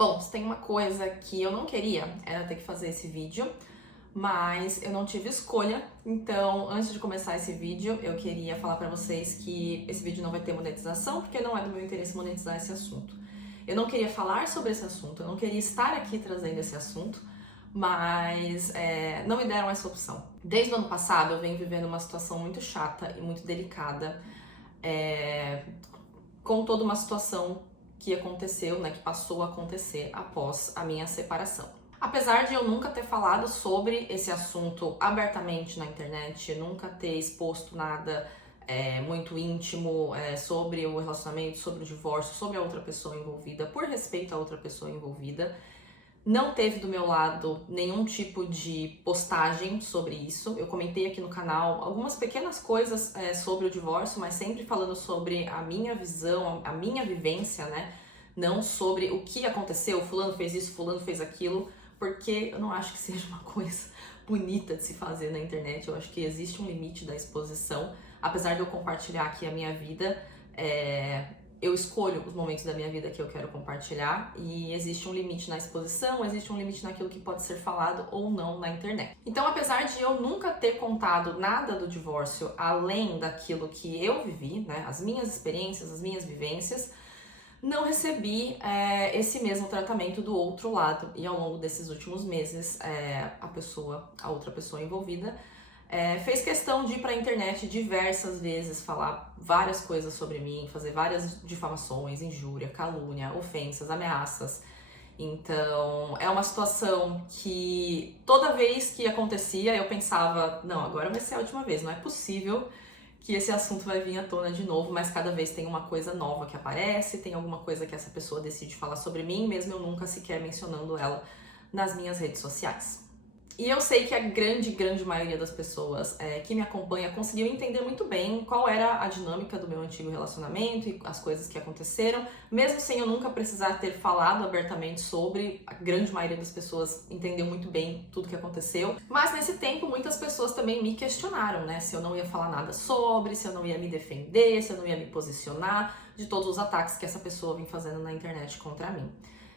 Bom, se tem uma coisa que eu não queria, era ter que fazer esse vídeo, mas eu não tive escolha. Então, antes de começar esse vídeo, eu queria falar pra vocês que esse vídeo não vai ter monetização, porque não é do meu interesse monetizar esse assunto. Eu não queria falar sobre esse assunto, eu não queria estar aqui trazendo esse assunto, mas não me deram essa opção. Desde o ano passado, eu venho vivendo uma situação muito chata e muito delicada, com toda uma situação que aconteceu, né, que passou a acontecer após a minha separação. Apesar de eu nunca ter falado sobre esse assunto abertamente na internet, nunca ter exposto nada muito íntimo sobre o relacionamento, sobre o divórcio, sobre a outra pessoa envolvida, por respeito à outra pessoa envolvida, não teve do meu lado nenhum tipo de postagem sobre isso. Eu comentei aqui no canal algumas pequenas coisas sobre o divórcio, mas sempre falando sobre a minha visão, a minha vivência, né? Não sobre o que aconteceu, fulano fez isso, fulano fez aquilo, porque eu não acho que seja uma coisa bonita de se fazer na internet. Eu acho que existe um limite da exposição. Apesar de eu compartilhar aqui a minha vida, eu escolho os momentos da minha vida que eu quero compartilhar e existe um limite na exposição, existe um limite naquilo que pode ser falado ou não na internet. Então, apesar de eu nunca ter contado nada do divórcio além daquilo que eu vivi, né, as minhas experiências, as minhas vivências, não recebi esse mesmo tratamento do outro lado. E ao longo desses últimos meses, a outra pessoa envolvida fez questão de ir pra internet diversas vezes, falar várias coisas sobre mim, fazer várias difamações, injúria, calúnia, ofensas, ameaças. Então, é uma situação que toda vez que acontecia eu pensava, não, agora vai ser a última vez, não é possível que esse assunto vai vir à tona de novo, mas cada vez tem uma coisa nova que aparece, tem alguma coisa que essa pessoa decide falar sobre mim, mesmo eu nunca sequer mencionando ela nas minhas redes sociais. E eu sei que a grande maioria das pessoas que me acompanha conseguiu entender muito bem qual era a dinâmica do meu antigo relacionamento e as coisas que aconteceram, mesmo sem eu nunca precisar ter falado abertamente sobre, a grande maioria das pessoas entendeu muito bem tudo que aconteceu. Mas nesse tempo, muitas pessoas também me questionaram, né, se eu não ia falar nada sobre, se eu não ia me defender, se eu não ia me posicionar de todos os ataques que essa pessoa vem fazendo na internet contra mim.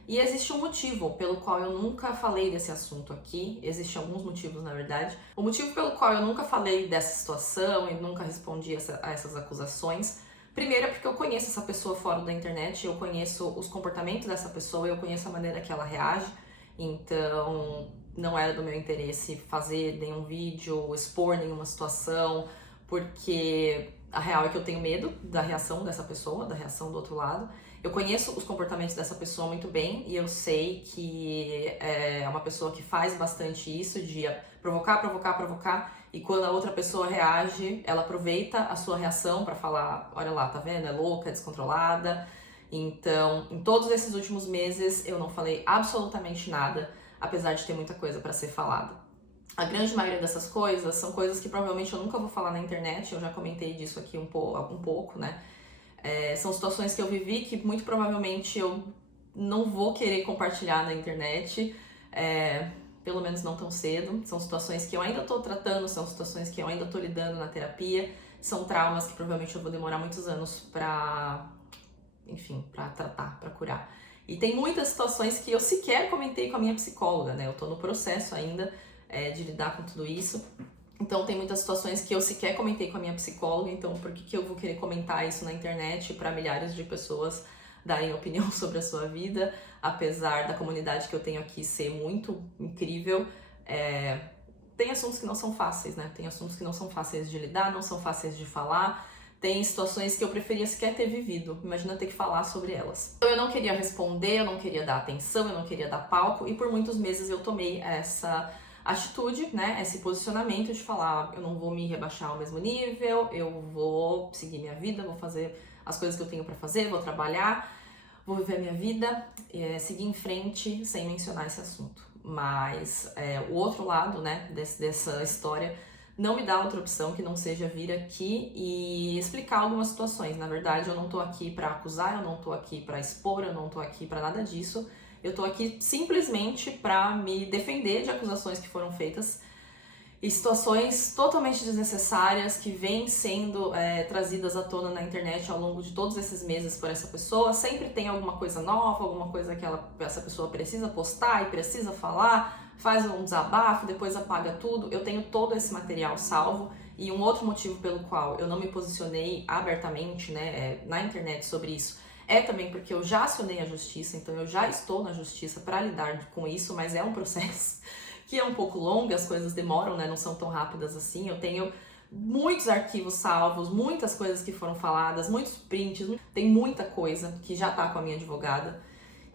E existe um motivo pelo qual eu nunca falei desse assunto aqui, existem alguns motivos na verdade. O motivo pelo qual eu nunca falei dessa situação e nunca respondi a essas acusações, primeiro é porque eu conheço essa pessoa fora da internet, eu conheço os comportamentos dessa pessoa, eu conheço a maneira que ela reage, então não era do meu interesse fazer nenhum vídeo, expor nenhuma situação, porque a real é que eu tenho medo da reação dessa pessoa, da reação do outro lado. Eu conheço os comportamentos dessa pessoa muito bem e eu sei que é uma pessoa que faz bastante isso de provocar e quando a outra pessoa reage, ela aproveita a sua reação para falar, olha lá, tá vendo? É louca, é descontrolada. Então, em todos esses últimos meses eu não falei absolutamente nada, apesar de ter muita coisa para ser falada. A grande maioria dessas coisas são coisas que provavelmente eu nunca vou falar na internet, eu já comentei disso aqui um pouco, né? São situações que eu vivi que muito provavelmente eu não vou querer compartilhar na internet, pelo menos não tão cedo. São situações que eu ainda tô tratando, são situações que eu ainda tô lidando na terapia, são traumas que provavelmente eu vou demorar muitos anos pra tratar, pra curar. E tem muitas situações que eu sequer comentei com a minha psicóloga, né? Eu tô no processo ainda de lidar com tudo isso. Então tem muitas situações que eu sequer comentei com a minha psicóloga, então por que eu vou querer comentar isso na internet para milhares de pessoas darem opinião sobre a sua vida, apesar da comunidade que eu tenho aqui ser muito incrível, tem assuntos que não são fáceis, né? Tem assuntos que não são fáceis de lidar, não são fáceis de falar, tem situações que eu preferia sequer ter vivido, imagina ter que falar sobre elas. Então eu não queria responder, eu não queria dar atenção, eu não queria dar palco e por muitos meses eu tomei essa atitude, né, esse posicionamento de falar, eu não vou me rebaixar ao mesmo nível, eu vou seguir minha vida, vou fazer as coisas que eu tenho pra fazer, vou trabalhar, vou viver a minha vida, seguir em frente sem mencionar esse assunto. Mas o outro lado, né, dessa história não me dá outra opção que não seja vir aqui e explicar algumas situações. Na verdade, eu não tô aqui pra acusar, eu não tô aqui pra expor, eu não tô aqui pra nada disso. Eu tô aqui simplesmente pra me defender de acusações que foram feitas e situações totalmente desnecessárias que vêm sendo trazidas à tona na internet ao longo de todos esses meses por essa pessoa. Sempre tem alguma coisa nova, alguma coisa que essa pessoa precisa postar e precisa falar, faz um desabafo, depois apaga tudo. Eu tenho todo esse material salvo, e um outro motivo pelo qual eu não me posicionei abertamente, né, na internet sobre isso é também porque eu já acionei a justiça, então eu já estou na justiça para lidar com isso, mas é um processo que é um pouco longo, as coisas demoram, né, não são tão rápidas assim. Eu tenho muitos arquivos salvos, muitas coisas que foram faladas, muitos prints, tem muita coisa que já tá com a minha advogada.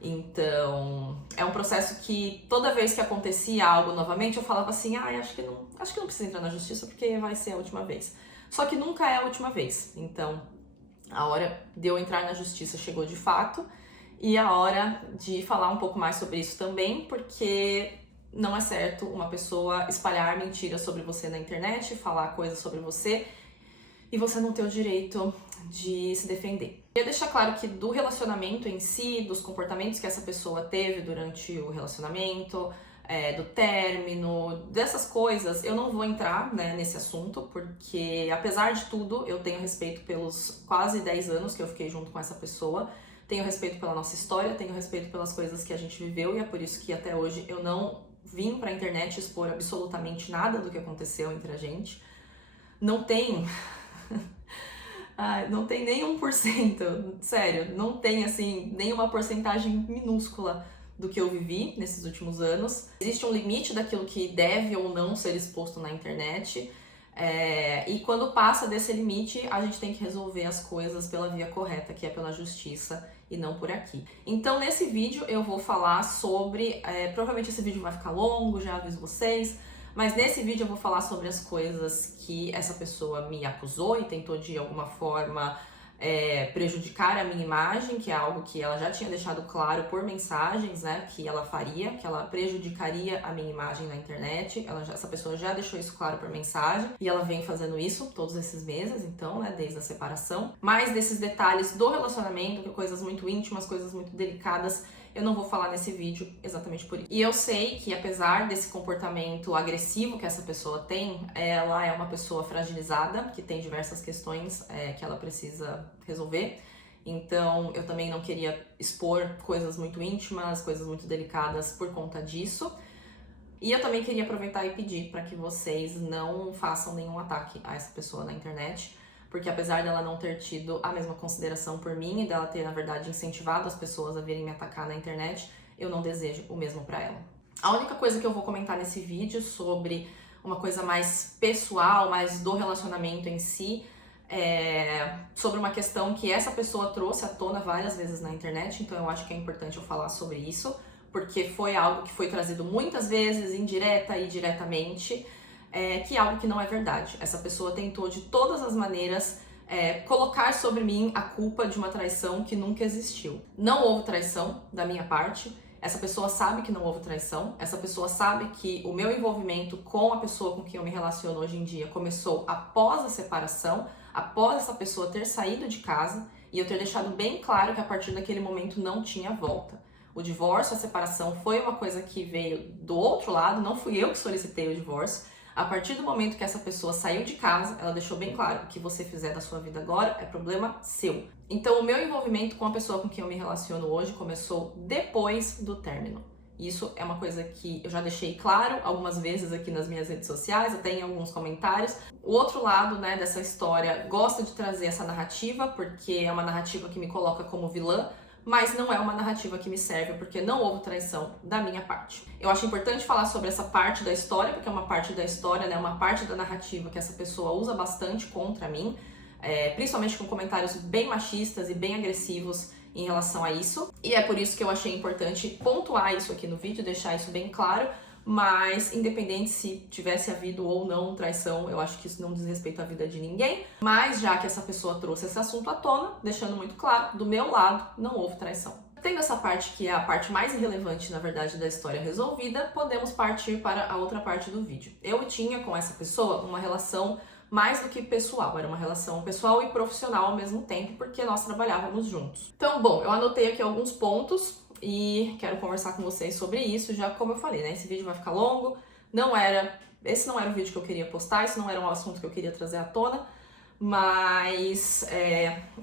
Então, é um processo que toda vez que acontecia algo novamente, eu falava assim, acho que não precisa entrar na justiça porque vai ser a última vez. Só que nunca é a última vez. Então, a hora de eu entrar na justiça chegou de fato, e a hora de falar um pouco mais sobre isso também, porque não é certo uma pessoa espalhar mentiras sobre você na internet, falar coisas sobre você, e você não ter o direito de se defender. Eu queria deixar claro que do relacionamento em si, dos comportamentos que essa pessoa teve durante o relacionamento, do término, dessas coisas, eu não vou entrar, né, nesse assunto, porque apesar de tudo, eu tenho respeito pelos quase 10 anos que eu fiquei junto com essa pessoa, tenho respeito pela nossa história, tenho respeito pelas coisas que a gente viveu, e é por isso que até hoje eu não vim pra internet expor absolutamente nada do que aconteceu entre a gente. Não tem... não tem nem 1%, sério, não tem assim nenhuma porcentagem minúscula do que eu vivi nesses últimos anos. Existe um limite daquilo que deve ou não ser exposto na internet, e quando passa desse limite, a gente tem que resolver as coisas pela via correta, que é pela justiça e não por aqui. Então, nesse vídeo eu vou falar sobre, provavelmente esse vídeo vai ficar longo, já aviso vocês, mas nesse vídeo eu vou falar sobre as coisas que essa pessoa me acusou e tentou de alguma forma prejudicar a minha imagem, que é algo que ela já tinha deixado claro por mensagens, né, que ela faria, que ela prejudicaria a minha imagem na internet. Essa pessoa já deixou isso claro por mensagem, e ela vem fazendo isso todos esses meses, então, né, desde a separação. Mas desses detalhes do relacionamento, que coisas muito íntimas, coisas muito delicadas, eu não vou falar nesse vídeo exatamente por isso. E eu sei que apesar desse comportamento agressivo que essa pessoa tem, ela é uma pessoa fragilizada, que tem diversas questões que ela precisa resolver. Então eu também não queria expor coisas muito íntimas, coisas muito delicadas por conta disso. E eu também queria aproveitar e pedir para que vocês não façam nenhum ataque a essa pessoa na internet, porque apesar dela não ter tido a mesma consideração por mim e dela ter, na verdade, incentivado as pessoas a virem me atacar na internet, eu não desejo o mesmo pra ela. A única coisa que eu vou comentar nesse vídeo sobre uma coisa mais pessoal, mais do relacionamento em si, sobre uma questão que essa pessoa trouxe à tona várias vezes na internet, então eu acho que é importante eu falar sobre isso, porque foi algo que foi trazido muitas vezes, indireta e diretamente, que é algo que não é verdade. Essa pessoa tentou de todas as maneiras colocar sobre mim a culpa de uma traição que nunca existiu. Não houve traição da minha parte, essa pessoa sabe que não houve traição, essa pessoa sabe que o meu envolvimento com a pessoa com quem eu me relaciono hoje em dia começou após a separação, após essa pessoa ter saído de casa, e eu ter deixado bem claro que a partir daquele momento não tinha volta. O divórcio, a separação foi uma coisa que veio do outro lado, não fui eu que solicitei o divórcio. A partir do momento que essa pessoa saiu de casa, ela deixou bem claro: o que você fizer da sua vida agora é problema seu. Então, o meu envolvimento com a pessoa com quem eu me relaciono hoje começou depois do término. Isso é uma coisa que eu já deixei claro algumas vezes aqui nas minhas redes sociais, até em alguns comentários. O outro lado, né, dessa história gosta de trazer essa narrativa, porque é uma narrativa que me coloca como vilã, mas não é uma narrativa que me serve, porque não houve traição da minha parte. Eu acho importante falar sobre essa parte da história, porque é uma parte da história, né, uma parte da narrativa que essa pessoa usa bastante contra mim, principalmente com comentários bem machistas e bem agressivos em relação a isso. E é por isso que eu achei importante pontuar isso aqui no vídeo, deixar isso bem claro. Mas, independente se tivesse havido ou não traição, eu acho que isso não diz respeito à vida de ninguém. Mas, já que essa pessoa trouxe esse assunto à tona, deixando muito claro, do meu lado, não houve traição. Tendo essa parte, que é a parte mais irrelevante, na verdade, da história resolvida, podemos partir para a outra parte do vídeo. Eu tinha com essa pessoa uma relação mais do que pessoal, era uma relação pessoal e profissional ao mesmo tempo, porque nós trabalhávamos juntos. Então, bom, eu anotei aqui alguns pontos e quero conversar com vocês sobre isso. Já como eu falei, né, esse vídeo vai ficar longo, Esse não era o vídeo que eu queria postar, esse não era um assunto que eu queria trazer à tona, mas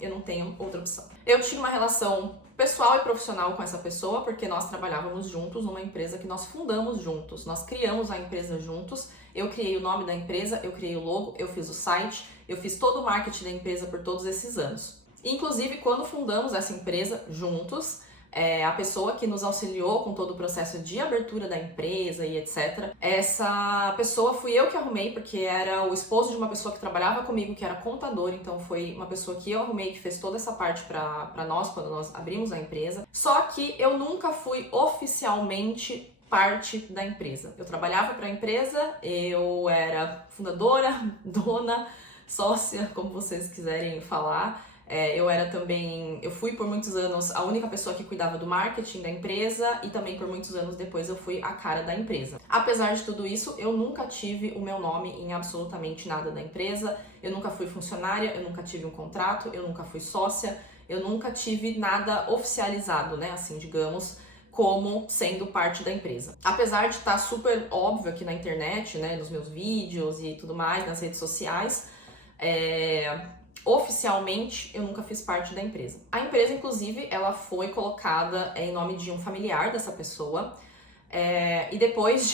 eu não tenho outra opção. Eu tinha uma relação pessoal e profissional com essa pessoa, porque nós trabalhávamos juntos numa empresa que nós fundamos juntos, nós criamos a empresa juntos, eu criei o nome da empresa, eu criei o logo, eu fiz o site, eu fiz todo o marketing da empresa por todos esses anos. Inclusive, quando fundamos essa empresa juntos, a pessoa que nos auxiliou com todo o processo de abertura da empresa e etc. Essa pessoa fui eu que arrumei, porque era o esposo de uma pessoa que trabalhava comigo, que era contador, então foi uma pessoa que eu arrumei, que fez toda essa parte pra nós, quando nós abrimos a empresa. Só que eu nunca fui oficialmente parte da empresa. Eu trabalhava para a empresa, eu era fundadora, dona, sócia, como vocês quiserem falar. Eu fui por muitos anos a única pessoa que cuidava do marketing da empresa e também por muitos anos depois eu fui a cara da empresa. Apesar de tudo isso, eu nunca tive o meu nome em absolutamente nada da empresa, eu nunca fui funcionária, eu nunca tive um contrato, eu nunca fui sócia, eu nunca tive nada oficializado, né, assim, digamos, como sendo parte da empresa. Apesar de estar super óbvio aqui na internet, né, nos meus vídeos e tudo mais, nas redes sociais, oficialmente, eu nunca fiz parte da empresa. A empresa, inclusive, ela foi colocada em nome de um familiar dessa pessoa. E depois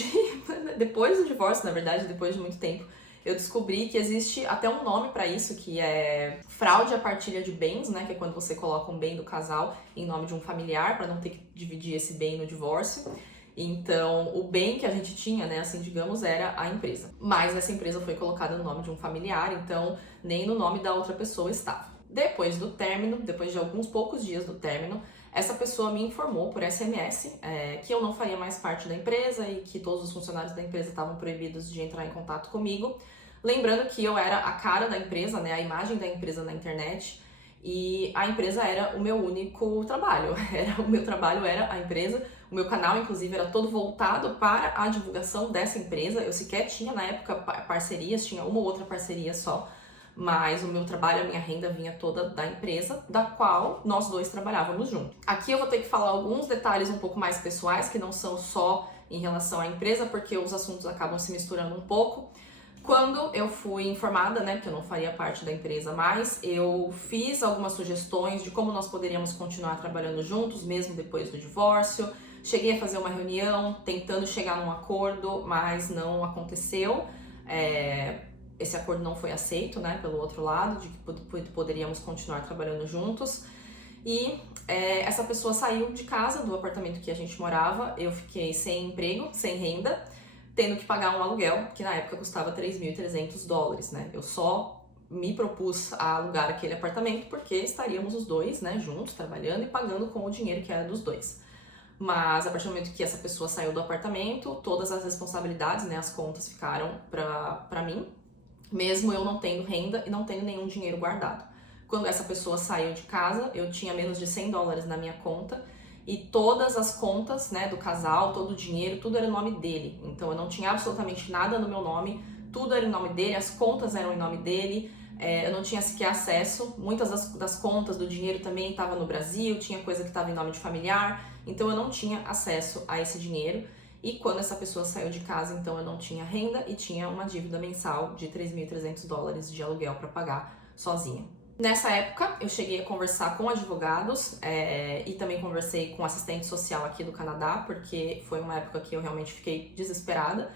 do divórcio, na verdade, depois de muito tempo, eu descobri que existe até um nome para isso, que é fraude à partilha de bens, né? Que é quando você coloca um bem do casal em nome de um familiar, para não ter que dividir esse bem no divórcio. Então, o bem que a gente tinha, né, assim, digamos, era a empresa. Mas essa empresa foi colocada no nome de um familiar, então nem no nome da outra pessoa estava. Depois do término, depois de alguns poucos dias do término, essa pessoa me informou por SMS que eu não faria mais parte da empresa e que todos os funcionários da empresa estavam proibidos de entrar em contato comigo. Lembrando que eu era a cara da empresa, né, a imagem da empresa na internet, e a empresa era o meu único trabalho. O meu trabalho era a empresa. O meu canal, inclusive, era todo voltado para a divulgação dessa empresa. Eu sequer tinha, na época, parcerias, tinha uma ou outra parceria só, mas o meu trabalho, a minha renda vinha toda da empresa, da qual nós dois trabalhávamos juntos. Aqui eu vou ter que falar alguns detalhes um pouco mais pessoais, que não são só em relação à empresa, porque os assuntos acabam se misturando um pouco. Quando eu fui informada, né, que eu não faria parte da empresa mais, eu fiz algumas sugestões de como nós poderíamos continuar trabalhando juntos, mesmo depois do divórcio. Cheguei a fazer uma reunião tentando chegar num acordo, mas não aconteceu. Esse acordo não foi aceito, né, pelo outro lado, de que poderíamos continuar trabalhando juntos. E essa pessoa saiu de casa, do apartamento que a gente morava. Eu fiquei sem emprego, sem renda, tendo que pagar um aluguel, que na época custava $3.300, né? Eu só me propus a alugar aquele apartamento porque estaríamos os dois, né, juntos, trabalhando e pagando com o dinheiro que era dos dois. Mas a partir do momento que essa pessoa saiu do apartamento, todas as responsabilidades, né, as contas ficaram pra mim, mesmo eu não tendo renda e não tendo nenhum dinheiro guardado. Quando essa pessoa saiu de casa, eu tinha menos de $100 na minha conta, e todas as contas, né, do casal, todo o dinheiro, tudo era em nome dele. Então eu não tinha absolutamente nada no meu nome, tudo era em nome dele, as contas eram em nome dele, eu não tinha sequer acesso. Muitas das contas do dinheiro também estavam no Brasil, tinha coisa que estava em nome de familiar, então eu não tinha acesso a esse dinheiro. E quando essa pessoa saiu de casa, então eu não tinha renda e tinha uma dívida mensal de $3.300 de aluguel para pagar sozinha. Nessa época, eu cheguei a conversar com advogados e também conversei com assistente social aqui do Canadá, porque foi uma época que eu realmente fiquei desesperada,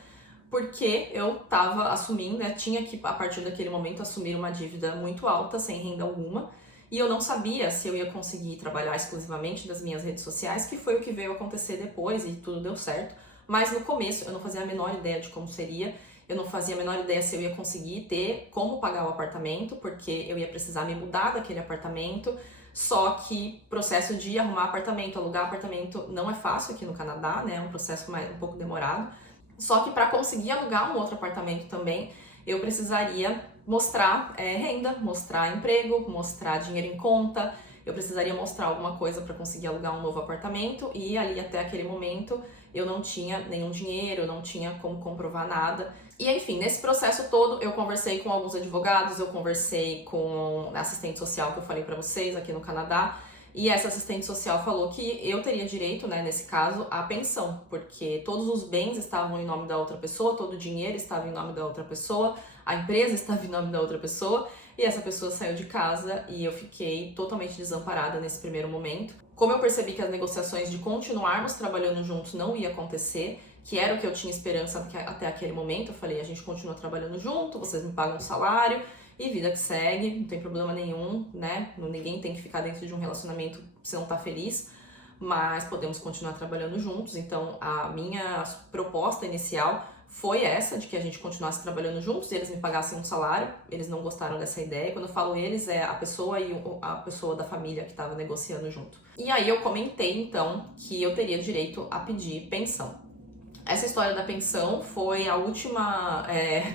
porque eu tava assumindo, né, tinha que, a partir daquele momento, assumir uma dívida muito alta, sem renda alguma, e eu não sabia se eu ia conseguir trabalhar exclusivamente das minhas redes sociais, que foi o que veio acontecer depois e tudo deu certo, mas no começo eu não fazia a menor ideia de como seria. Eu não fazia a menor ideia se eu ia conseguir ter como pagar o apartamento, porque eu ia precisar me mudar daquele apartamento. Só que o processo de arrumar apartamento, alugar apartamento não é fácil aqui no Canadá, né? É um processo um pouco demorado. Só que para conseguir alugar um outro apartamento também, eu precisaria mostrar renda, mostrar emprego, mostrar dinheiro em conta. Eu precisaria mostrar alguma coisa para conseguir alugar um novo apartamento, e ali até aquele momento eu não tinha nenhum dinheiro, eu não tinha como comprovar nada. E enfim, nesse processo todo eu conversei com alguns advogados, eu conversei com a assistente social que eu falei pra vocês aqui no Canadá, E essa assistente social falou que eu teria direito, né, nesse caso, à pensão, porque todos os bens estavam em nome da outra pessoa, todo o dinheiro estava em nome da outra pessoa, a empresa estava em nome da outra pessoa, e essa pessoa saiu de casa e eu fiquei totalmente desamparada nesse primeiro momento. Como eu percebi que as negociações de continuarmos trabalhando juntos não ia acontecer, que era o que eu tinha esperança até aquele momento, eu falei, a gente continua trabalhando junto, vocês me pagam um salário, e vida que segue, não tem problema nenhum, né? Ninguém tem que ficar dentro de um relacionamento se não tá feliz, mas podemos continuar trabalhando juntos. Então, a minha proposta inicial foi essa, de que a gente continuasse trabalhando juntos e eles me pagassem um salário. Eles não gostaram dessa ideia. Quando eu falo eles, é a pessoa e a pessoa da família que estava negociando junto. E aí eu comentei, então, que eu teria direito a pedir pensão. Essa história da pensão foi a última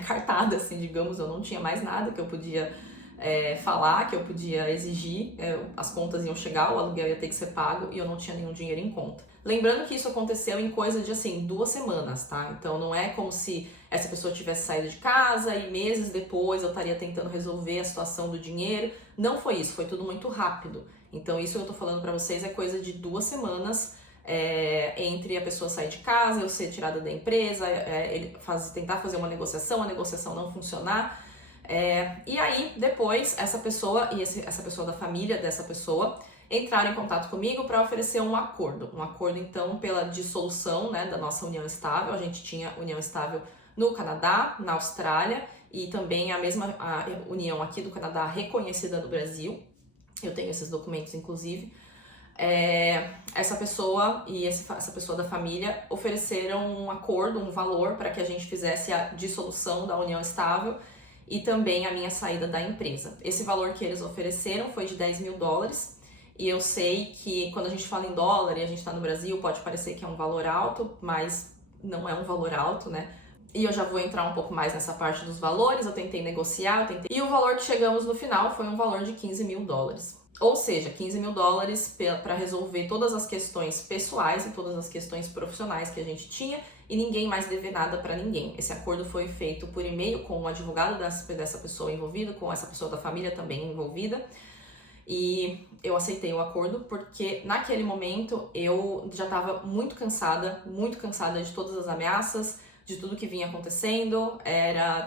cartada, assim, digamos. Eu não tinha mais nada que eu podia falar, que eu podia exigir. As contas iam chegar, o aluguel ia ter que ser pago e eu não tinha nenhum dinheiro em conta. Lembrando que isso aconteceu em coisa de, assim, 2 semanas, tá? Então não é como se essa pessoa tivesse saído de casa e meses depois eu estaria tentando resolver a situação do dinheiro. Não foi isso, foi tudo muito rápido. Então isso que eu tô falando pra vocês é coisa de 2 semanas. Entre a pessoa sair de casa, eu ser tirada da empresa, tentar fazer uma negociação, a negociação não funcionar. E aí, depois, essa pessoa e essa pessoa da família dessa pessoa entraram em contato comigo para oferecer um acordo. Um acordo, então, pela dissolução, né, da nossa união estável. A gente tinha união estável no Canadá, na Austrália, e também a união aqui do Canadá reconhecida no Brasil. Eu tenho esses documentos, inclusive. Essa pessoa e essa pessoa da família ofereceram um acordo, um valor para que a gente fizesse a dissolução da união estável e também a minha saída da empresa. Esse valor que eles ofereceram foi de $10.000 e eu sei que quando a gente fala em dólar e a gente está no Brasil pode parecer que é um valor alto, mas não é um valor alto, né? E eu já vou entrar um pouco mais nessa parte dos valores, eu tentei negociar, e o valor que chegamos no final foi um valor de $15.000. Ou seja, $15.000 para resolver todas as questões pessoais e todas as questões profissionais que a gente tinha e ninguém mais dever nada para ninguém. Esse acordo foi feito por e-mail com o advogado dessa pessoa envolvida, com essa pessoa da família também envolvida. E eu aceitei o acordo porque naquele momento eu já estava muito cansada de todas as ameaças, de tudo que vinha acontecendo.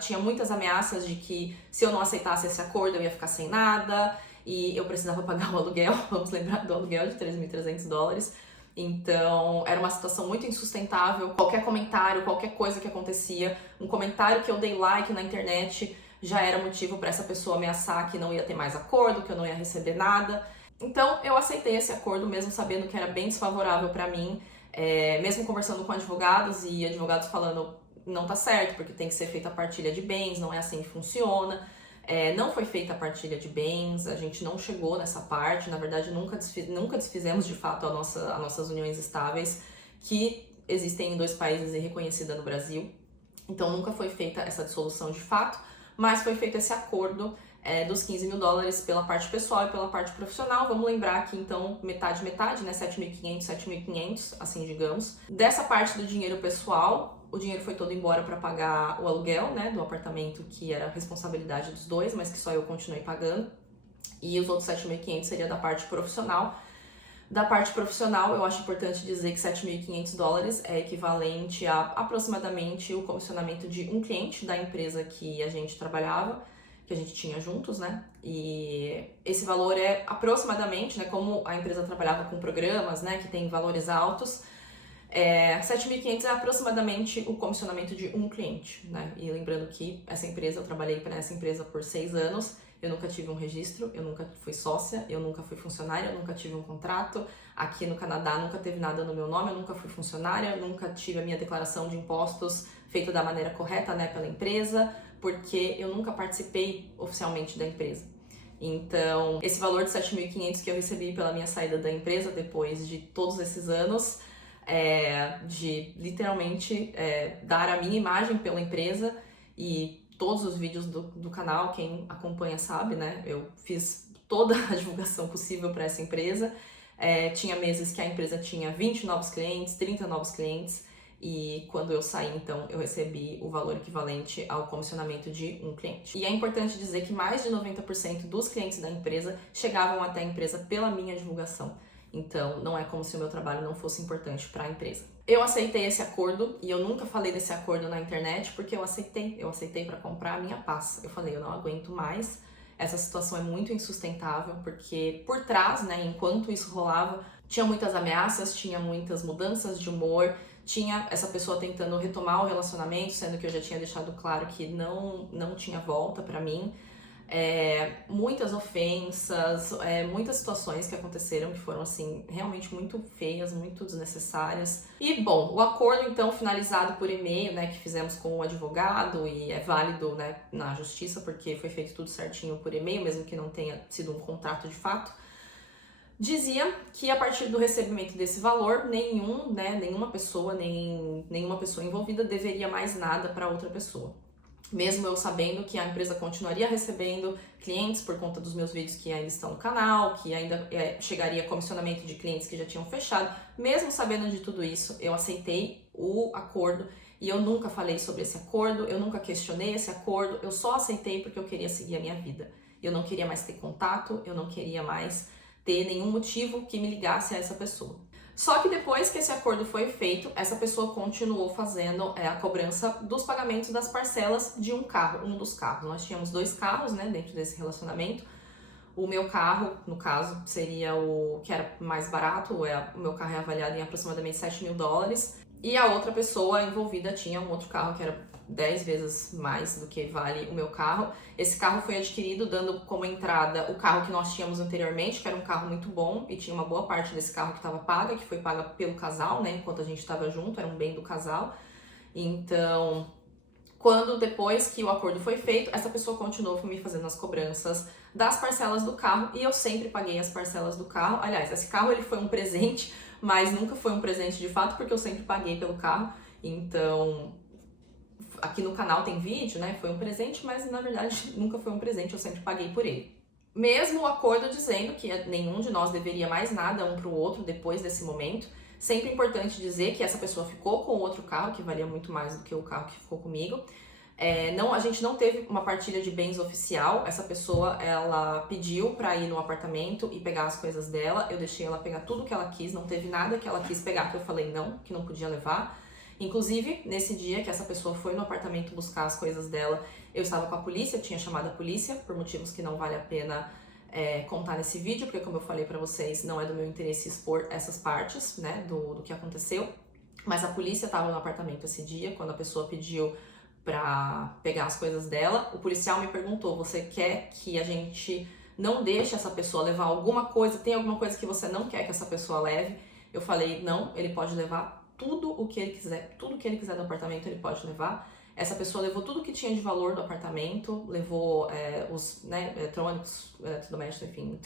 Tinha muitas ameaças de que se eu não aceitasse esse acordo eu ia ficar sem nada. E eu precisava pagar o aluguel, vamos lembrar do aluguel de $3.300. Então, era uma situação muito insustentável. Qualquer comentário, qualquer coisa que acontecia, um comentário que eu dei like na internet já era motivo para essa pessoa ameaçar que não ia ter mais acordo, que eu não ia receber nada. Então, eu aceitei esse acordo, mesmo sabendo que era bem desfavorável para mim, mesmo conversando com advogados e advogados falando não tá certo, porque tem que ser feita a partilha de bens, não é assim que funciona. Não foi feita a partilha de bens, a gente não chegou nessa parte, na verdade nunca desfizemos de fato as nossas uniões estáveis que existem em 2 países e reconhecida no Brasil, então nunca foi feita essa dissolução de fato, mas foi feito esse acordo dos $15.000 pela parte pessoal e pela parte profissional. Vamos lembrar que então metade, né, 7.500, assim digamos. Dessa parte do dinheiro pessoal, o dinheiro foi todo embora para pagar o aluguel, né, do apartamento que era responsabilidade dos 2, mas que só eu continuei pagando. E os outros 7.500 seria da parte profissional. Da parte profissional, eu acho importante dizer que $7.500 é equivalente a aproximadamente o comissionamento de um cliente da empresa que a gente trabalhava, que a gente tinha juntos, né? E esse valor é aproximadamente, né, como a empresa trabalhava com programas, né, que tem valores altos, 7.500 é aproximadamente o comissionamento de um cliente, né? E lembrando que eu trabalhei para essa empresa por 6 anos, eu nunca tive um registro, eu nunca fui sócia, eu nunca fui funcionária, eu nunca tive um contrato. Aqui no Canadá nunca teve nada no meu nome, eu nunca fui funcionária, eu nunca tive a minha declaração de impostos feita da maneira correta, né, pela empresa, porque eu nunca participei oficialmente da empresa. Então, esse valor de 7.500 que eu recebi pela minha saída da empresa depois de todos esses anos, de literalmente dar a minha imagem pela empresa, e todos os vídeos do canal, quem acompanha sabe, né? Eu fiz toda a divulgação possível para essa empresa. Tinha meses que a empresa tinha 20 novos clientes, 30 novos clientes. e quando eu saí, então, eu recebi o valor equivalente ao comissionamento de um cliente. E é importante dizer que mais de 90% dos clientes da empresa chegavam até a empresa pela minha divulgação. Então, não é como se o meu trabalho não fosse importante para a empresa. Eu aceitei esse acordo e eu nunca falei desse acordo na internet porque eu aceitei. Eu aceitei para comprar a minha paz. Eu falei, eu não aguento mais. Essa situação é muito insustentável porque por trás, né, enquanto isso rolava, tinha muitas ameaças, tinha muitas mudanças de humor, tinha essa pessoa tentando retomar o relacionamento, sendo que eu já tinha deixado claro que não tinha volta para mim. Muitas ofensas, muitas situações que aconteceram que foram, assim, realmente muito feias, muito desnecessárias. E, bom, o acordo, então, finalizado por e-mail, né, que fizemos com o advogado e é válido, né, na justiça, porque foi feito tudo certinho por e-mail, mesmo que não tenha sido um contrato de fato, dizia que a partir do recebimento desse valor, nenhuma pessoa envolvida deveria mais nada para outra pessoa. Mesmo eu sabendo que a empresa continuaria recebendo clientes por conta dos meus vídeos que ainda estão no canal, que ainda chegaria comissionamento de clientes que já tinham fechado, mesmo sabendo de tudo isso, eu aceitei o acordo e eu nunca falei sobre esse acordo, eu nunca questionei esse acordo, eu só aceitei porque eu queria seguir a minha vida. Eu não queria mais ter contato, eu não queria mais ter nenhum motivo que me ligasse a essa pessoa. Só que depois que esse acordo foi feito, essa pessoa continuou fazendo a cobrança dos pagamentos das parcelas de um dos carros. Nós tínhamos 2 carros, né, dentro desse relacionamento. O meu carro, no caso, seria o que era mais barato, o meu carro é avaliado em aproximadamente $7.000. E a outra pessoa envolvida tinha um outro carro que era 10 vezes mais do que vale o meu carro. Esse carro foi adquirido dando como entrada o carro que nós tínhamos anteriormente, que era um carro muito bom, e tinha uma boa parte desse carro que estava paga, que foi paga pelo casal, né, enquanto a gente estava junto, era um bem do casal. Então, depois que o acordo foi feito, essa pessoa continuou me fazendo as cobranças das parcelas do carro, e eu sempre paguei as parcelas do carro. Aliás, esse carro ele foi um presente, mas nunca foi um presente de fato, porque eu sempre paguei pelo carro. Então, aqui no canal tem vídeo, né? Foi um presente, mas na verdade nunca foi um presente, eu sempre paguei por ele. Mesmo o acordo dizendo que nenhum de nós deveria mais nada um para o outro depois desse momento, sempre é importante dizer que essa pessoa ficou com outro carro, que valia muito mais do que o carro que ficou comigo. A gente não teve uma partilha de bens oficial. Essa pessoa, ela pediu para ir no apartamento e pegar as coisas dela. Eu deixei ela pegar tudo que ela quis, não teve nada que ela quis pegar que eu falei não, que não podia levar. Inclusive, nesse dia que essa pessoa foi no apartamento buscar as coisas dela, eu estava com a polícia, eu tinha chamado a polícia, por motivos que não vale a pena contar nesse vídeo, porque como eu falei pra vocês, não é do meu interesse expor essas partes, né, do que aconteceu. Mas a polícia estava no apartamento esse dia, quando a pessoa pediu pra pegar as coisas dela. O policial me perguntou, você quer que a gente não deixe essa pessoa levar alguma coisa? Tem alguma coisa que você não quer que essa pessoa leve? Eu falei, não, ele pode levar tudo o que ele quiser, tudo que ele quiser do apartamento ele pode levar. Essa pessoa levou tudo que tinha de valor do apartamento, levou os eletrônicos, eletrodomésticos, enfim,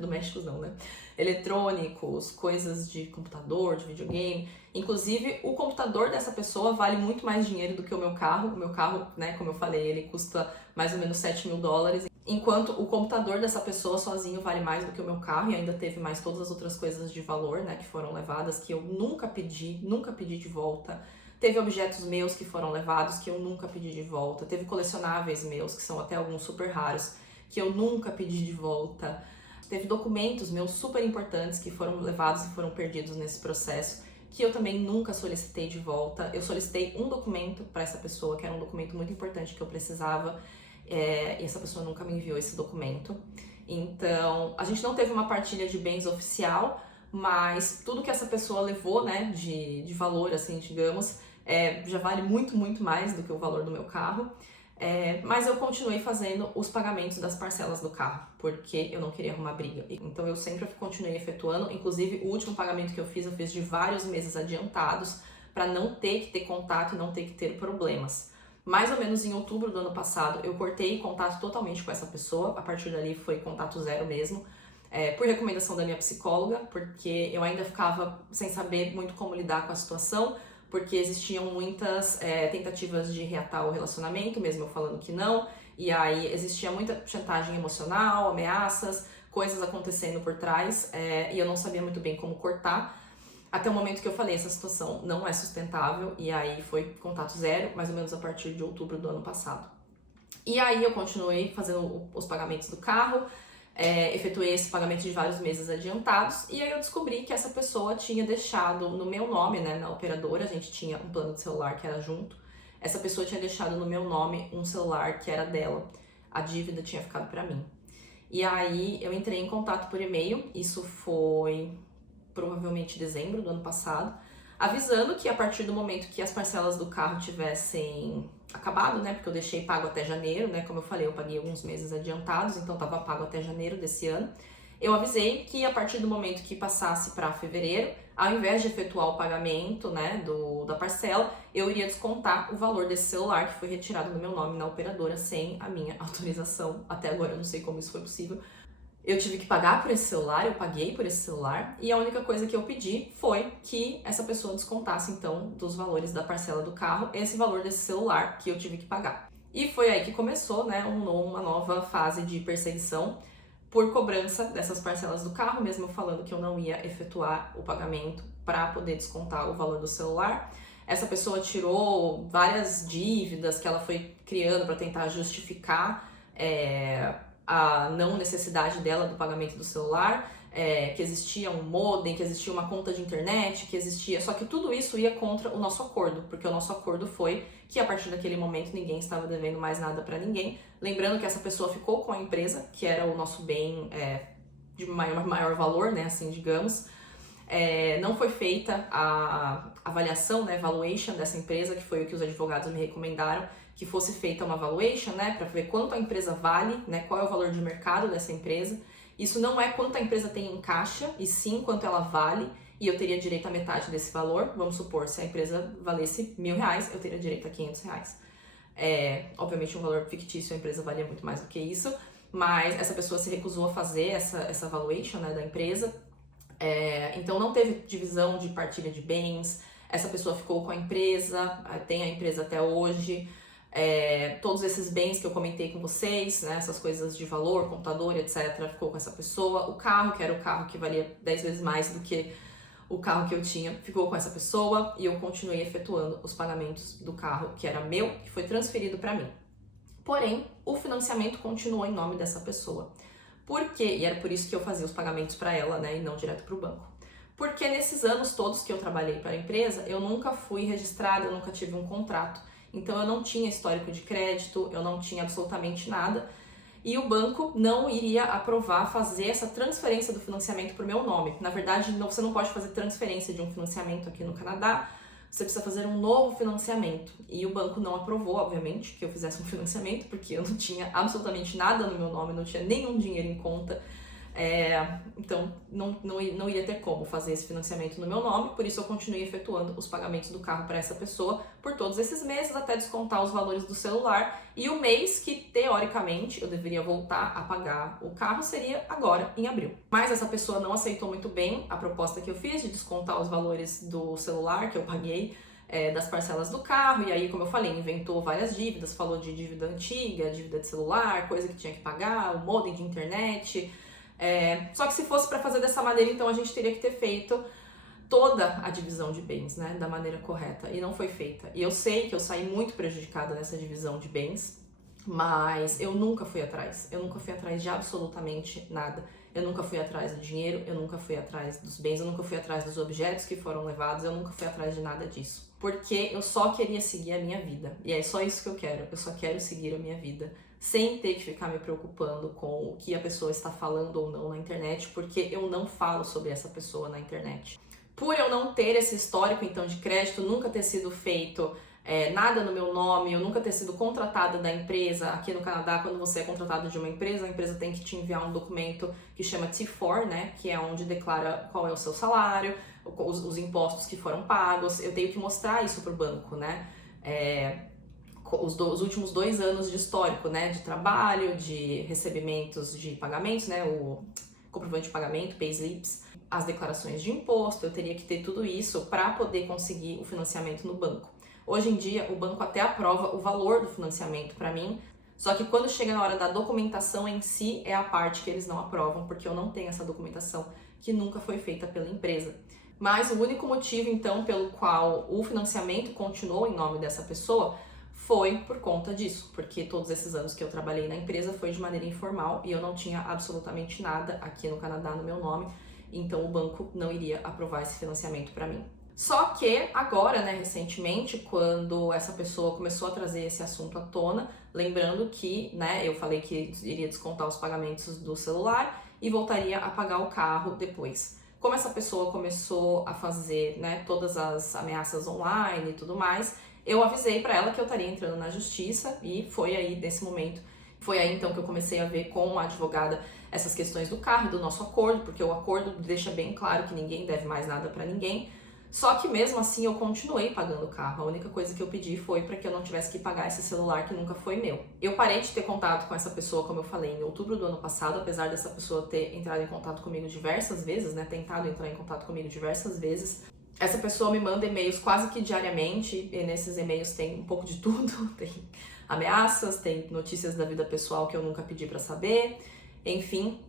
domésticos não, né? Eletrônicos, coisas de computador, de videogame. Inclusive, o computador dessa pessoa vale muito mais dinheiro do que o meu carro. O meu carro, né, como eu falei, ele custa mais ou menos $7.000. Enquanto o computador dessa pessoa sozinho vale mais do que o meu carro, e ainda teve mais todas as outras coisas de valor, né, que foram levadas, que eu nunca pedi de volta. Teve objetos meus que foram levados, que eu nunca pedi de volta. Teve colecionáveis meus, que são até alguns super raros, que eu nunca pedi de volta. Teve documentos meus super importantes que foram levados e foram perdidos nesse processo, que eu também nunca solicitei de volta. Eu solicitei um documento para essa pessoa, que era um documento muito importante que eu precisava, e essa pessoa nunca me enviou esse documento. Então, a gente não teve uma partilha de bens oficial, mas tudo que essa pessoa levou, né, de valor, assim, digamos, já vale muito, muito mais do que o valor do meu carro. Mas eu continuei fazendo os pagamentos das parcelas do carro, porque eu não queria arrumar briga. Então eu sempre continuei efetuando, inclusive o último pagamento que eu fiz de vários meses adiantados, para não ter que ter contato e não ter que ter problemas. Mais ou menos em outubro do ano passado, eu cortei contato totalmente com essa pessoa, a partir dali foi contato zero mesmo, por recomendação da minha psicóloga, porque eu ainda ficava sem saber muito como lidar com a situação, porque existiam muitas tentativas de reatar o relacionamento, mesmo eu falando que não, e aí existia muita chantagem emocional, ameaças, coisas acontecendo por trás, e eu não sabia muito bem como cortar. Até o momento que eu falei, essa situação não é sustentável, e aí foi contato zero, mais ou menos a partir de outubro do ano passado. E aí eu continuei fazendo os pagamentos do carro, efetuei esse pagamento de vários meses adiantados, e aí eu descobri que essa pessoa tinha deixado no meu nome, né, na operadora, a gente tinha um plano de celular que era junto, essa pessoa tinha deixado no meu nome um celular que era dela, a dívida tinha ficado pra mim. E aí eu entrei em contato por e-mail, isso foi provavelmente dezembro do ano passado, avisando que a partir do momento que as parcelas do carro tivessem acabado, né, porque eu deixei pago até janeiro, né, como eu falei, eu paguei alguns meses adiantados, então estava pago até janeiro desse ano. Eu avisei que a partir do momento que passasse para fevereiro, ao invés de efetuar o pagamento, né, da parcela, eu iria descontar o valor desse celular que foi retirado no meu nome na operadora sem a minha autorização. Até agora eu não sei como isso foi possível. Eu tive que pagar por esse celular, eu paguei por esse celular, e a única coisa que eu pedi foi que essa pessoa descontasse, então, dos valores da parcela do carro, esse valor desse celular que eu tive que pagar. E foi aí que começou, né, uma nova fase de perseguição por cobrança dessas parcelas do carro, mesmo eu falando que eu não ia efetuar o pagamento para poder descontar o valor do celular. Essa pessoa tirou várias dívidas que ela foi criando para tentar justificar a não necessidade dela do pagamento do celular, que existia um modem, que existia uma conta de internet, que existia... Só que tudo isso ia contra o nosso acordo, porque o nosso acordo foi que a partir daquele momento ninguém estava devendo mais nada para ninguém. Lembrando que essa pessoa ficou com a empresa, que era o nosso bem de maior valor, né, assim, digamos. Não foi feita a avaliação, né, valuation dessa empresa, que foi o que os advogados me recomendaram, que fosse feita uma valuation, né, para ver quanto a empresa vale, né, qual é o valor de mercado dessa empresa. Isso não é quanto a empresa tem em caixa, e sim quanto ela vale, e eu teria direito a metade desse valor. Vamos supor, se a empresa valesse R$1.000, eu teria direito a R$500. Obviamente um valor fictício, a empresa valia muito mais do que isso, mas essa pessoa se recusou a fazer essa valuation, né, da empresa. Então não teve divisão de partilha de bens, essa pessoa ficou com a empresa, tem a empresa até hoje. Todos esses bens que eu comentei com vocês, né, essas coisas de valor, computador, etc., ficou com essa pessoa. O carro, que era o carro que valia 10 vezes mais do que o carro que eu tinha, ficou com essa pessoa, e eu continuei efetuando os pagamentos do carro que era meu, que foi transferido para mim. Porém, o financiamento continuou em nome dessa pessoa. Por quê? E era por isso que eu fazia os pagamentos para ela, né, e não direto para o banco. Porque nesses anos todos que eu trabalhei para a empresa, eu nunca fui registrada, eu nunca tive um contrato. Então eu não tinha histórico de crédito, eu não tinha absolutamente nada. E o banco não iria aprovar fazer essa transferência do financiamento para o meu nome. Na verdade, você não pode fazer transferência de um financiamento aqui no Canadá, você precisa fazer um novo financiamento. E o banco não aprovou, obviamente, que eu fizesse um financiamento, porque eu não tinha absolutamente nada no meu nome, não tinha nenhum dinheiro em conta. Então não ia ter como fazer esse financiamento no meu nome, por isso eu continuei efetuando os pagamentos do carro para essa pessoa por todos esses meses, até descontar os valores do celular, e o mês que teoricamente eu deveria voltar a pagar o carro seria agora, em abril. Mas essa pessoa não aceitou muito bem a proposta que eu fiz de descontar os valores do celular que eu paguei, das parcelas do carro, e aí, como eu falei, inventou várias dívidas, falou de dívida antiga, dívida de celular, coisa que tinha que pagar, o modem de internet. Só que se fosse para fazer dessa maneira, então a gente teria que ter feito toda a divisão de bens, né, da maneira correta, e não foi feita. E eu sei que eu saí muito prejudicada nessa divisão de bens, mas eu nunca fui atrás de absolutamente nada. Eu nunca fui atrás do dinheiro, eu nunca fui atrás dos bens, eu nunca fui atrás dos objetos que foram levados, eu nunca fui atrás de nada disso. Porque eu só queria seguir a minha vida, e é só isso que eu quero, eu só quero seguir a minha vida, sem ter que ficar me preocupando com o que a pessoa está falando ou não na internet, porque eu não falo sobre essa pessoa na internet. Por eu não ter esse histórico, então, de crédito, nunca ter sido feito nada no meu nome, eu nunca ter sido contratada da empresa. Aqui no Canadá, quando você é contratado de uma empresa, a empresa tem que te enviar um documento que chama T4, né, que é onde declara qual é o seu salário, os impostos que foram pagos. Eu tenho que mostrar isso para o banco, né, os últimos 2 anos de histórico, né, de trabalho, de recebimentos de pagamentos, né, o comprovante de pagamento, payslips, as declarações de imposto. Eu teria que ter tudo isso para poder conseguir o financiamento no banco. Hoje em dia, o banco até aprova o valor do financiamento para mim, só que quando chega na hora da documentação em si, é a parte que eles não aprovam, porque eu não tenho essa documentação, que nunca foi feita pela empresa. Mas o único motivo, então, pelo qual o financiamento continuou em nome dessa pessoa foi por conta disso, porque todos esses anos que eu trabalhei na empresa foi de maneira informal e eu não tinha absolutamente nada aqui no Canadá no meu nome, então o banco não iria aprovar esse financiamento para mim. Só que agora, né, recentemente, quando essa pessoa começou a trazer esse assunto à tona, lembrando que, né, eu falei que iria descontar os pagamentos do celular e voltaria a pagar o carro depois. Como essa pessoa começou a fazer, né, todas as ameaças online e tudo mais, eu avisei para ela que eu estaria entrando na justiça e foi aí nesse momento, foi aí então que eu comecei a ver com a advogada essas questões do carro, do nosso acordo, porque o acordo deixa bem claro que ninguém deve mais nada para ninguém. Só que mesmo assim eu continuei pagando o carro. A única coisa que eu pedi foi para que eu não tivesse que pagar esse celular que nunca foi meu. Eu parei de ter contato com essa pessoa, como eu falei, em outubro do ano passado, apesar dessa pessoa ter entrado em contato comigo diversas vezes, né, tentado entrar em contato comigo diversas vezes. Essa pessoa me manda e-mails quase que diariamente, e nesses e-mails tem um pouco de tudo, tem ameaças, tem notícias da vida pessoal que eu nunca pedi para saber, enfim.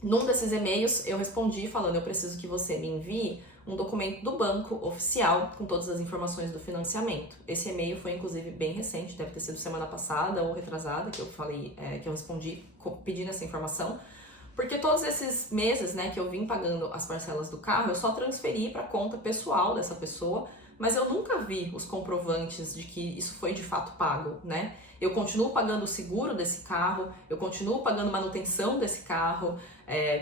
Num desses e-mails eu respondi falando: eu preciso que você me envie um documento do banco oficial com todas as informações do financiamento. Esse e-mail foi inclusive bem recente, deve ter sido semana passada ou retrasada que eu falei, que eu respondi pedindo essa informação. Porque todos esses meses, né, que eu vim pagando as parcelas do carro, eu só transferi para a conta pessoal dessa pessoa, mas eu nunca vi os comprovantes de que isso foi de fato pago, né? Eu continuo pagando o seguro desse carro, eu continuo pagando manutenção desse carro,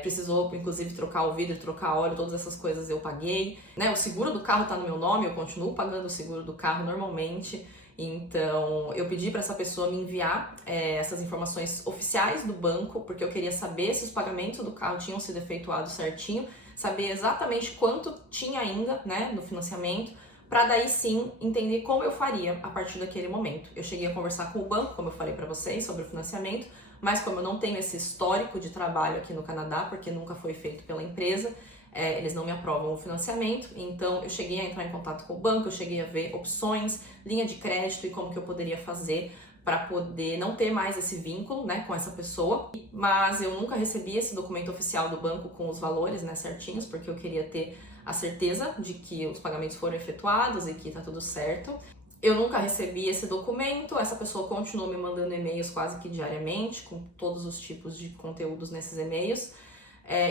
precisou inclusive trocar o vidro, trocar óleo, todas essas coisas eu paguei, né? O seguro do carro tá no meu nome, eu continuo pagando o seguro do carro normalmente. Então, eu pedi para essa pessoa me enviar essas informações oficiais do banco, porque eu queria saber se os pagamentos do carro tinham sido efetuados certinho, saber exatamente quanto tinha ainda, né, no financiamento, para daí sim entender como eu faria a partir daquele momento. Eu cheguei a conversar com o banco, como eu falei para vocês, sobre o financiamento, mas como eu não tenho esse histórico de trabalho aqui no Canadá, porque nunca foi feito pela empresa, eles não me aprovam o financiamento, então eu cheguei a entrar em contato com o banco, eu cheguei a ver opções, linha de crédito e como que eu poderia fazer para poder não ter mais esse vínculo, né, com essa pessoa. Mas eu nunca recebi esse documento oficial do banco com os valores, né, certinhos, porque eu queria ter a certeza de que os pagamentos foram efetuados e que tá tudo certo. Eu nunca recebi esse documento, essa pessoa continuou me mandando e-mails quase que diariamente, com todos os tipos de conteúdos nesses e-mails.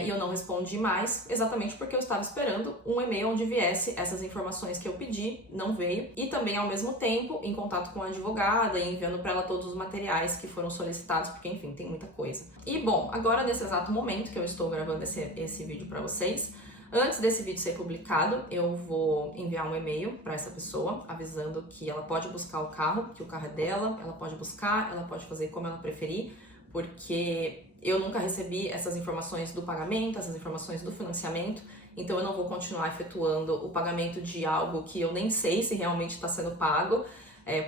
E eu não respondi mais, exatamente porque eu estava esperando um e-mail onde viesse essas informações que eu pedi, não veio. E também, ao mesmo tempo, em contato com a advogada e enviando para ela todos os materiais que foram solicitados, porque, enfim, tem muita coisa. E, bom, agora nesse exato momento que eu estou gravando esse vídeo para vocês, antes desse vídeo ser publicado, eu vou enviar um e-mail para essa pessoa, avisando que ela pode buscar o carro, que o carro é dela, ela pode buscar, ela pode fazer como ela preferir, porque eu nunca recebi essas informações do pagamento, essas informações do financiamento, então eu não vou continuar efetuando o pagamento de algo que eu nem sei se realmente está sendo pago,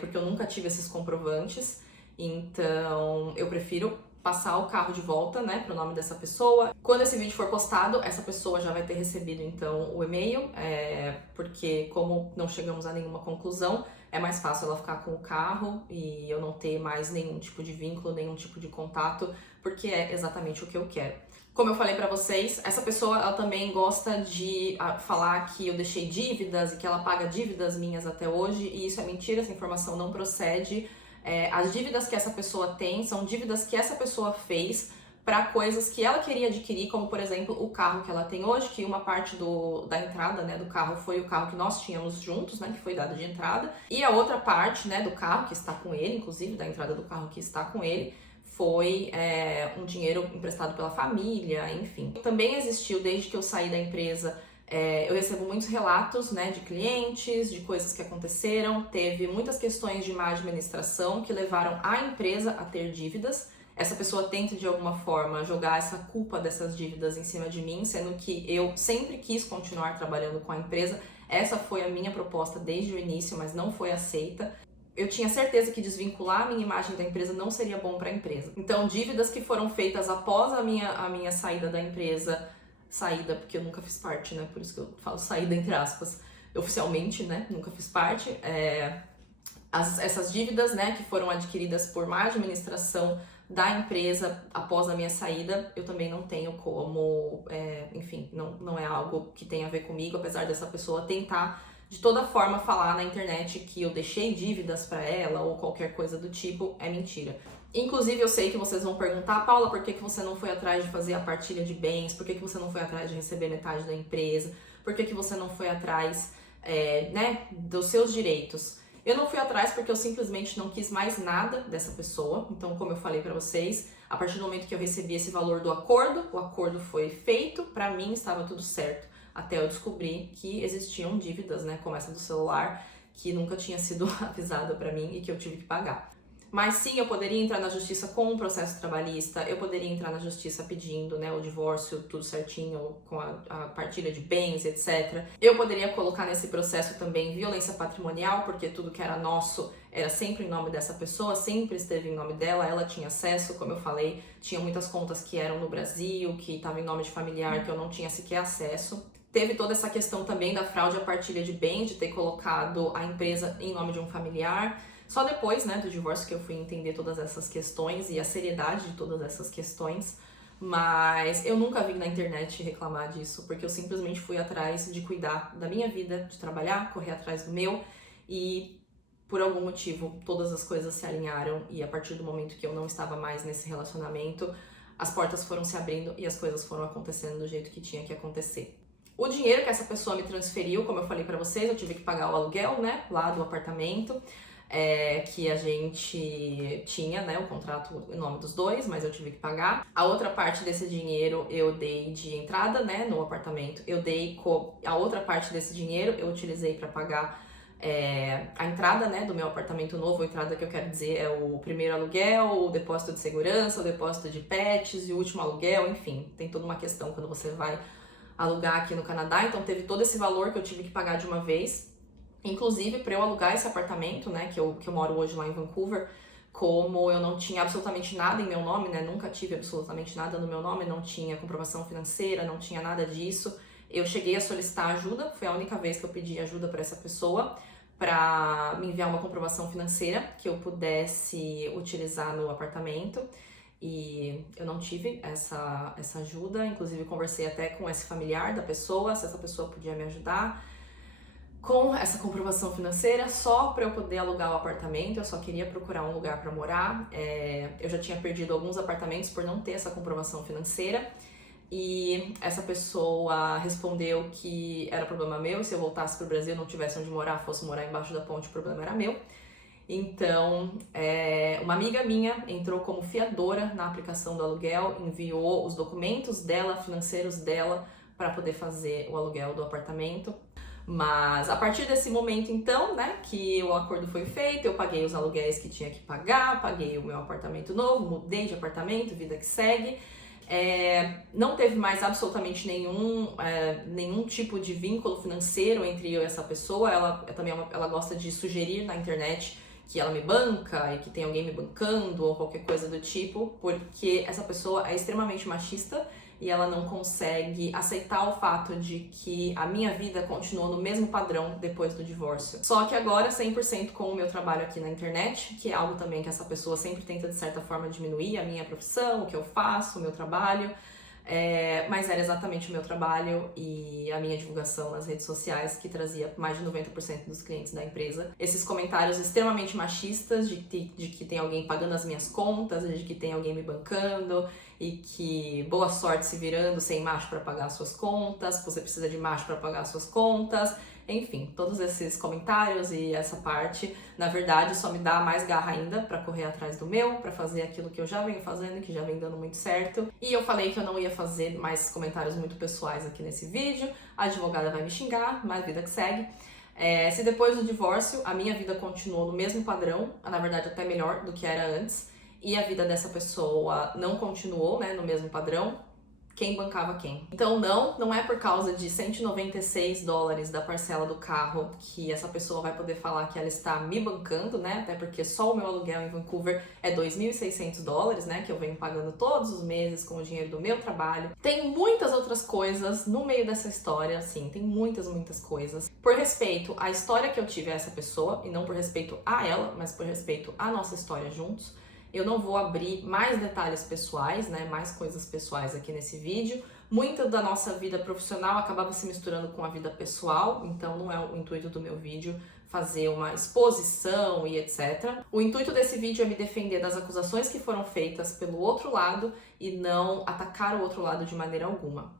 porque eu nunca tive esses comprovantes, então eu prefiro passar o carro de volta, né, pro nome dessa pessoa. Quando esse vídeo for postado, essa pessoa já vai ter recebido, então, o e-mail, porque como não chegamos a nenhuma conclusão, é mais fácil ela ficar com o carro e eu não ter mais nenhum tipo de vínculo, nenhum tipo de contato, porque é exatamente o que eu quero. Como eu falei pra vocês, essa pessoa ela também gosta de falar que eu deixei dívidas e que ela paga dívidas minhas até hoje, e isso é mentira, essa informação não procede. As dívidas que essa pessoa tem são dívidas que essa pessoa fez para coisas que ela queria adquirir, como por exemplo o carro que ela tem hoje, que uma parte da entrada, né, do carro foi o carro que nós tínhamos juntos, né, que foi dado de entrada, e a outra parte, né, do carro que está com ele, inclusive da entrada do carro que está com ele, foi um dinheiro emprestado pela família, enfim. Também existiu, desde que eu saí da empresa, eu recebo muitos relatos, né, de clientes, de coisas que aconteceram. Teve muitas questões de má administração que levaram a empresa a ter dívidas. Essa pessoa tenta de alguma forma jogar essa culpa dessas dívidas em cima de mim, sendo que eu sempre quis continuar trabalhando com a empresa. Essa foi a minha proposta desde o início, mas não foi aceita. Eu tinha certeza que desvincular a minha imagem da empresa não seria bom para a empresa. Então, dívidas que foram feitas após a minha saída da empresa, saída, porque eu nunca fiz parte, né? Por isso que eu falo saída entre aspas, oficialmente, né? Nunca fiz parte. Essas dívidas, né, que foram adquiridas por má administração da empresa após a minha saída, eu também não tenho como, enfim, não é algo que tenha a ver comigo, apesar dessa pessoa tentar de toda forma falar na internet que eu deixei dívidas para ela ou qualquer coisa do tipo, é mentira. Inclusive, eu sei que vocês vão perguntar, Paula, por que você não foi atrás de fazer a partilha de bens? Por que você não foi atrás de receber metade da empresa? Por que você não foi atrás, dos seus direitos? Eu não fui atrás porque eu simplesmente não quis mais nada dessa pessoa. Então, como eu falei pra vocês, a partir do momento que eu recebi esse valor do acordo, o acordo foi feito, pra mim estava tudo certo. Até eu descobrir que existiam dívidas, né, como essa do celular, que nunca tinha sido avisada pra mim e que eu tive que pagar. Mas sim, eu poderia entrar na justiça com um processo trabalhista, eu poderia entrar na justiça pedindo, né, o divórcio, tudo certinho, com a partilha de bens, etc. Eu poderia colocar nesse processo também violência patrimonial, porque tudo que era nosso era sempre em nome dessa pessoa, sempre esteve em nome dela, ela tinha acesso, como eu falei, tinha muitas contas que eram no Brasil, que estavam em nome de familiar, que eu não tinha sequer acesso. Teve toda essa questão também da fraude à partilha de bens, de ter colocado a empresa em nome de um familiar. Só depois, né, do divórcio que eu fui entender todas essas questões e a seriedade de todas essas questões, mas eu nunca vi na internet reclamar disso, porque eu simplesmente fui atrás de cuidar da minha vida, de trabalhar, correr atrás do meu, e por algum motivo todas as coisas se alinharam e a partir do momento que eu não estava mais nesse relacionamento, as portas foram se abrindo e as coisas foram acontecendo do jeito que tinha que acontecer. O dinheiro que essa pessoa me transferiu, como eu falei pra vocês, eu tive que pagar o aluguel, né, lá do apartamento, que a gente tinha, né, o contrato em nome dos dois, mas eu tive que pagar. A outra parte desse dinheiro eu dei de entrada, né, no apartamento. A outra parte desse dinheiro eu utilizei para pagar a entrada, né, do meu apartamento novo. A entrada que eu quero dizer é o primeiro aluguel, o depósito de segurança, o depósito de pets e o último aluguel, enfim, tem toda uma questão quando você vai alugar aqui no Canadá. Então teve todo esse valor que eu tive que pagar de uma vez. Inclusive, para eu alugar esse apartamento, né, que eu moro hoje lá em Vancouver, como eu não tinha absolutamente nada em meu nome, né, nunca tive absolutamente nada no meu nome, não tinha comprovação financeira, não tinha nada disso, eu cheguei a solicitar ajuda, foi a única vez que eu pedi ajuda para essa pessoa, para me enviar uma comprovação financeira que eu pudesse utilizar no apartamento. E eu não tive essa ajuda, inclusive conversei até com esse familiar da pessoa, se essa pessoa podia me ajudar com essa comprovação financeira, só para eu poder alugar o apartamento. Eu só queria procurar um lugar para morar. Eu já tinha perdido alguns apartamentos por não ter essa comprovação financeira. E essa pessoa respondeu que era problema meu, e se eu voltasse para o Brasil, não tivesse onde morar, fosse morar embaixo da ponte, o problema era meu. Então, uma amiga minha entrou como fiadora na aplicação do aluguel, enviou os documentos dela, financeiros dela, para poder fazer o aluguel do apartamento. Mas a partir desse momento, então, né, que o acordo foi feito, eu paguei os aluguéis que tinha que pagar, paguei o meu apartamento novo, mudei de apartamento, vida que segue. Não teve mais absolutamente nenhum tipo de vínculo financeiro entre eu e essa pessoa. Ela gosta de sugerir na internet que ela me banca e que tem alguém me bancando ou qualquer coisa do tipo, porque essa pessoa é extremamente machista e ela não consegue aceitar o fato de que a minha vida continuou no mesmo padrão depois do divórcio. Só que agora 100% com o meu trabalho aqui na internet, que é algo também que essa pessoa sempre tenta de certa forma diminuir, a minha profissão, o que eu faço, o meu trabalho. Mas era exatamente o meu trabalho e a minha divulgação nas redes sociais que trazia mais de 90% dos clientes da empresa. Esses comentários extremamente machistas de que tem alguém pagando as minhas contas, de que tem alguém me bancando e que boa sorte se virando sem macho para pagar as suas contas, você precisa de macho para pagar as suas contas. Enfim, todos esses comentários e essa parte, na verdade, só me dá mais garra ainda pra correr atrás do meu, pra fazer aquilo que eu já venho fazendo, que já vem dando muito certo. E eu falei que eu não ia fazer mais comentários muito pessoais aqui nesse vídeo, a advogada vai me xingar, mas vida que segue. Se depois do divórcio a minha vida continuou no mesmo padrão, na verdade até melhor do que era antes, e a vida dessa pessoa não continuou, né, no mesmo padrão, quem bancava quem? Então não é por causa de $196 da parcela do carro que essa pessoa vai poder falar que ela está me bancando, né? Até porque só o meu aluguel em Vancouver é $2.600, né? Que eu venho pagando todos os meses com o dinheiro do meu trabalho. Tem muitas outras coisas no meio dessa história, sim, tem muitas coisas. Por respeito à história que eu tive a essa pessoa, e não por respeito a ela, mas por respeito à nossa história juntos, Eu não vou abrir mais detalhes pessoais, né, mais coisas pessoais aqui nesse vídeo. Muita da nossa vida profissional acabava se misturando com a vida pessoal, então não é o intuito do meu vídeo fazer uma exposição e etc. O intuito desse vídeo é me defender das acusações que foram feitas pelo outro lado e não atacar o outro lado de maneira alguma.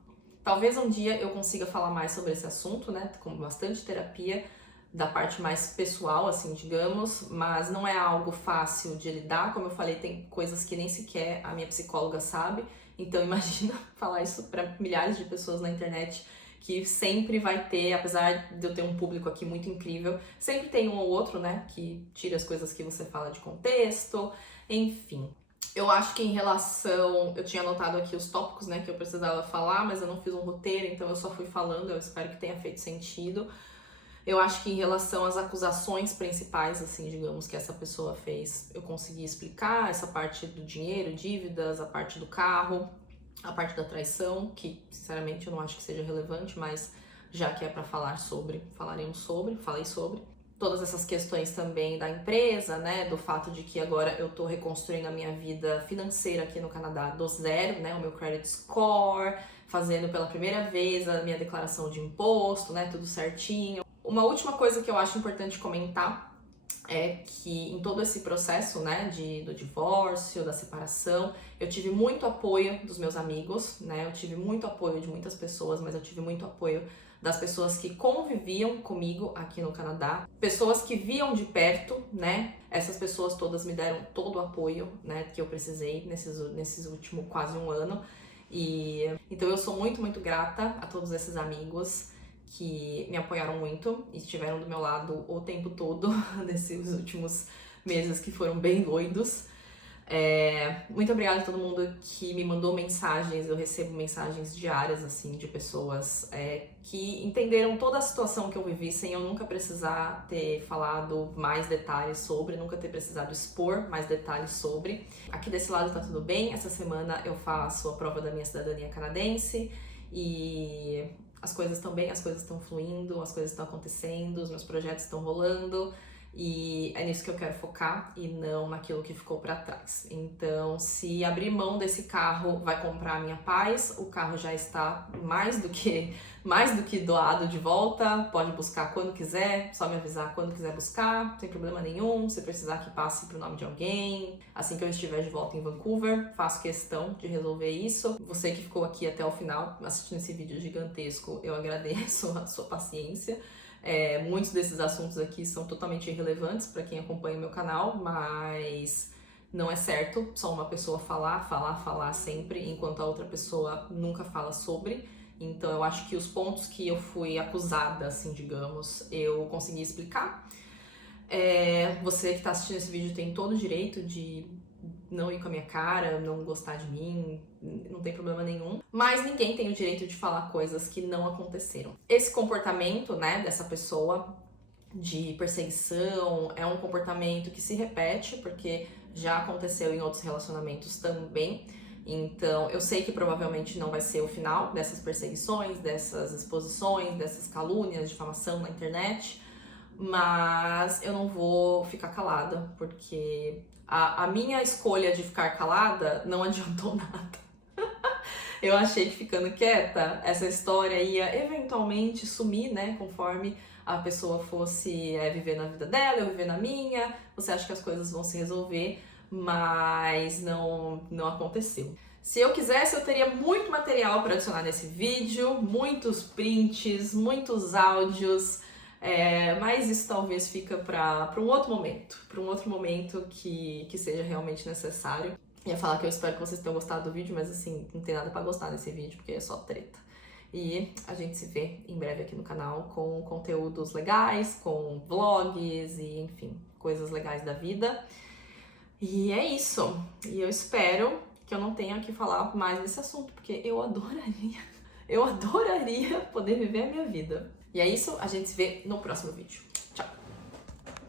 Talvez um dia eu consiga falar mais sobre esse assunto, né, com bastante terapia, da parte mais pessoal, assim, digamos, mas não é algo fácil de lidar. Como eu falei, tem coisas que nem sequer a minha psicóloga sabe, então imagina falar isso para milhares de pessoas na internet, que sempre vai ter, apesar de eu ter um público aqui muito incrível, sempre tem um ou outro, né, que tira as coisas que você fala de contexto, enfim. Eu acho que em relação, eu tinha anotado aqui os tópicos, né, que eu precisava falar, mas eu não fiz um roteiro, então eu só fui falando, eu espero que tenha feito sentido. Eu acho que em relação às acusações principais, assim, digamos, que essa pessoa fez, eu consegui explicar essa parte do dinheiro, dívidas, a parte do carro, a parte da traição, que sinceramente eu não acho que seja relevante, mas já que é para falar sobre, falei sobre. Todas essas questões também da empresa, né, do fato de que agora eu tô reconstruindo a minha vida financeira aqui no Canadá do zero, né, o meu credit score, fazendo pela primeira vez a minha declaração de imposto, né, tudo certinho. Uma última coisa que eu acho importante comentar é que em todo esse processo, né, do divórcio, da separação, eu tive muito apoio dos meus amigos, né, eu tive muito apoio de muitas pessoas, mas eu tive muito apoio das pessoas que conviviam comigo aqui no Canadá, pessoas que viam de perto, né, essas pessoas todas me deram todo o apoio, né, que eu precisei nesses últimos quase um ano, e então eu sou muito, muito grata a todos esses amigos que me apoiaram muito e estiveram do meu lado o tempo todo nesses últimos meses que foram bem doidos. Muito obrigada a todo mundo que me mandou mensagens, eu recebo mensagens diárias, assim, de pessoas que entenderam toda a situação que eu vivi sem eu nunca precisar ter falado mais detalhes sobre, nunca ter precisado expor mais detalhes sobre. Aqui desse lado tá tudo bem, essa semana eu faço a prova da minha cidadania canadense e as coisas estão bem, as coisas estão fluindo, as coisas estão acontecendo, os meus projetos estão rolando e é nisso que eu quero focar e não naquilo que ficou para trás. Então, se abrir mão desse carro vai comprar a minha paz, o carro já está mais do que doado de volta, pode buscar quando quiser, só me avisar quando quiser buscar, sem problema nenhum, se precisar que passe pro nome de alguém. Assim que eu estiver de volta em Vancouver, faço questão de resolver isso. Você que ficou aqui até o final assistindo esse vídeo gigantesco, eu agradeço a sua paciência. Muitos desses assuntos aqui são totalmente irrelevantes para quem acompanha o meu canal, mas não é certo só uma pessoa falar sempre, enquanto a outra pessoa nunca fala sobre. Então eu acho que os pontos que eu fui acusada, assim, digamos, eu consegui explicar. Você que está assistindo esse vídeo tem todo o direito de não ir com a minha cara, não gostar de mim, não tem problema nenhum. Mas ninguém tem o direito de falar coisas que não aconteceram. Esse comportamento, né, dessa pessoa de perseguição é um comportamento que se repete, porque já aconteceu em outros relacionamentos também. Então, eu sei que provavelmente não vai ser o final dessas perseguições, dessas exposições, dessas calúnias, difamação na internet, mas eu não vou ficar calada, porque a minha escolha de ficar calada não adiantou nada. Eu achei que ficando quieta, essa história ia eventualmente sumir, né, conforme a pessoa fosse viver na vida dela, eu viver na minha, você acha que as coisas vão se resolver, mas não aconteceu. Se eu quisesse, eu teria muito material para adicionar nesse vídeo, muitos prints, muitos áudios, mas isso talvez fica para um outro momento que seja realmente necessário. Ia falar que eu espero que vocês tenham gostado do vídeo, mas assim, não tem nada para gostar nesse vídeo, porque é só treta. E a gente se vê em breve aqui no canal com conteúdos legais, com vlogs e, enfim, coisas legais da vida. E é isso. E eu espero que eu não tenha que falar mais desse assunto, porque eu adoraria poder viver a minha vida. E é isso, a gente se vê no próximo vídeo.